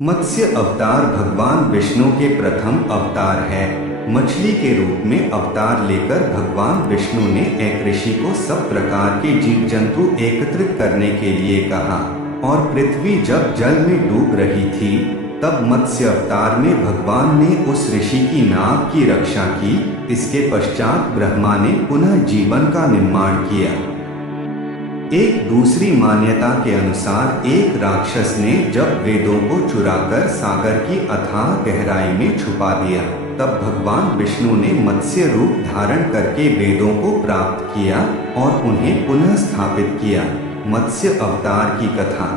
मत्स्य अवतार भगवान विष्णु के प्रथम अवतार है। मछली के रूप में अवतार लेकर भगवान विष्णु ने एक ऋषि को सब प्रकार के जीव जंतु एकत्रित करने के लिए कहा और पृथ्वी जब जल में डूब रही थी तब मत्स्य अवतार में भगवान ने उस ऋषि की नाव की रक्षा की। इसके पश्चात ब्रह्मा ने पुनः जीवन का निर्माण किया। एक दूसरी मान्यता के अनुसार एक राक्षस ने जब वेदों को चुराकर सागर की अथाह गहराई में छुपा दिया तब भगवान विष्णु ने मत्स्य रूप धारण करके वेदों को प्राप्त किया और उन्हें पुनः स्थापित किया। मत्स्य अवतार की कथा।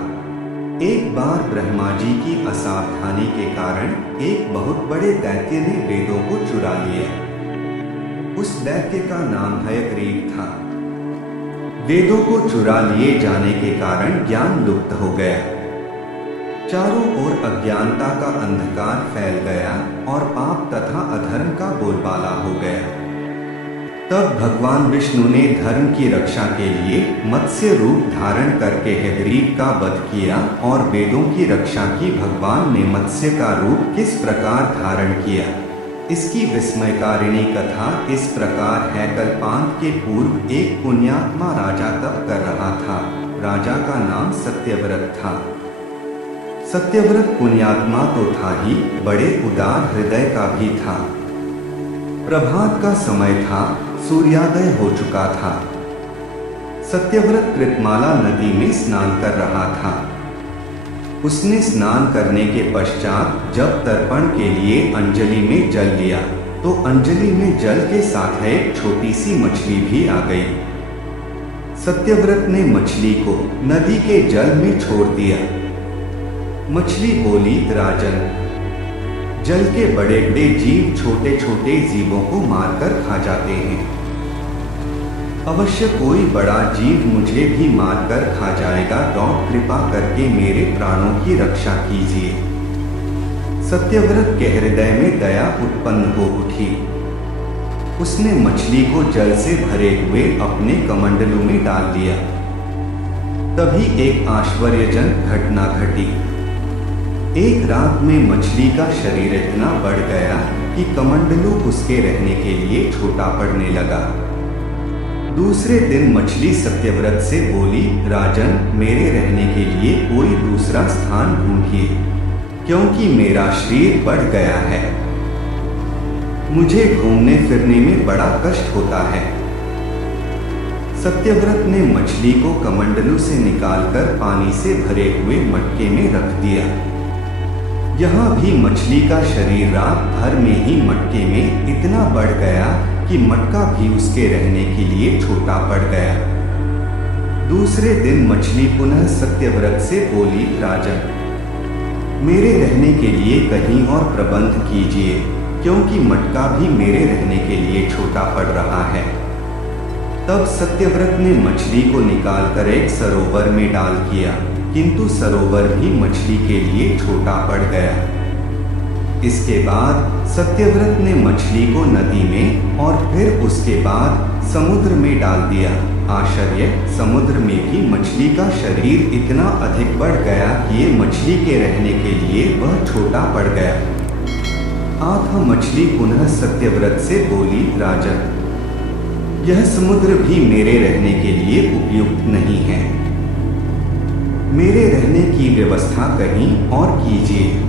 एक बार ब्रह्मा जी की असावधानी के कारण एक बहुत बड़े दैत्य ने वेदों को चुरा लिया। उस दैत्य का नाम हयग्रीव था। वेदों को चुरा लिए जाने के कारण ज्ञान लुप्त हो गया। चारों ओर अज्ञानता का अंधकार फैल गया और पाप तथा अधर्म का बोलबाला हो गया। तब भगवान विष्णु ने धर्म की रक्षा के लिए मत्स्य रूप धारण करके हयग्रीव का वध किया और वेदों की रक्षा की। भगवान ने मत्स्य का रूप किस प्रकार धारण किया, इसकी विस्मयकारिणी कथा इस प्रकार है। कल्पांत के पूर्व एक पुण्यात्मा राजा तप कर रहा था। राजा का नाम सत्यव्रत था। सत्यव्रत पुण्यात्मा तो था ही, बड़े उदार हृदय का भी था। प्रभात का समय था, सूर्योदय हो चुका था। सत्यव्रत कृतमाला नदी में स्नान कर रहा था। उसने स्नान करने के पश्चात जब तर्पण के लिए अंजलि में जल लिया तो अंजलि में जल के साथ एक छोटी सी मछली भी आ गई। सत्यव्रत ने मछली को नदी के जल में छोड़ दिया। मछली बोली, राजन, जल के बड़े बड़े जीव छोटे छोटे जीवों को मारकर खा जाते हैं। अवश्य कोई बड़ा जीव मुझे भी मारकर खा जाएगा। लॉर्ड, कृपा करके मेरे प्राणों की रक्षा कीजिए। सत्यव्रत के हृदय में दया उत्पन्न हो उठी। उसने मछली को जल से भरे हुए अपने कमंडलू में डाल दिया। तभी एक आश्चर्यजनक घटना घटी। एक रात में मछली का शरीर इतना बढ़ गया कि कमंडलू उसके रहने के लिए छोटा पड़ने लगा। दूसरे दिन मछली सत्यव्रत से बोली, राजन, मेरे रहने के लिए कोई दूसरा स्थान ढूंढिए, क्योंकि मेरा शरीर बढ़ गया है। मुझे घूमने फिरने में बड़ा कष्ट होता है। सत्यव्रत ने मछली को कमंडलू से निकालकर पानी से भरे हुए मटके में रख दिया। यहाँ भी मछली का शरीर रात भर में ही मटके में इतना बढ़ गया कि मटका भी उसके रहने के लिए छोटा पड़ गया। दूसरे दिन मछली पुनः सत्यव्रत से बोली, राजन, मेरे रहने के लिए कहीं और प्रबंध कीजिए, क्योंकि मटका भी मेरे रहने के लिए छोटा पड़ रहा है। तब सत्यव्रत ने मछली को निकालकर एक सरोवर में डाल किया, किंतु सरोवर भी मछली के लिए छोटा पड़ गया। इसके बाद सत्यव्रत ने मछली को नदी में और फिर उसके बाद समुद्र में डाल दिया। आश्चर्य, समुद्र में भी मछली का शरीर इतना अधिक बढ़ गया कि ये मछली के रहने के लिए वह छोटा पड़ गया। आह, मछली पुनः सत्यव्रत से बोली, राजन, यह समुद्र भी मेरे रहने के लिए उपयुक्त नहीं है। मेरे रहने की व्यवस्था कहीं और कीजिए।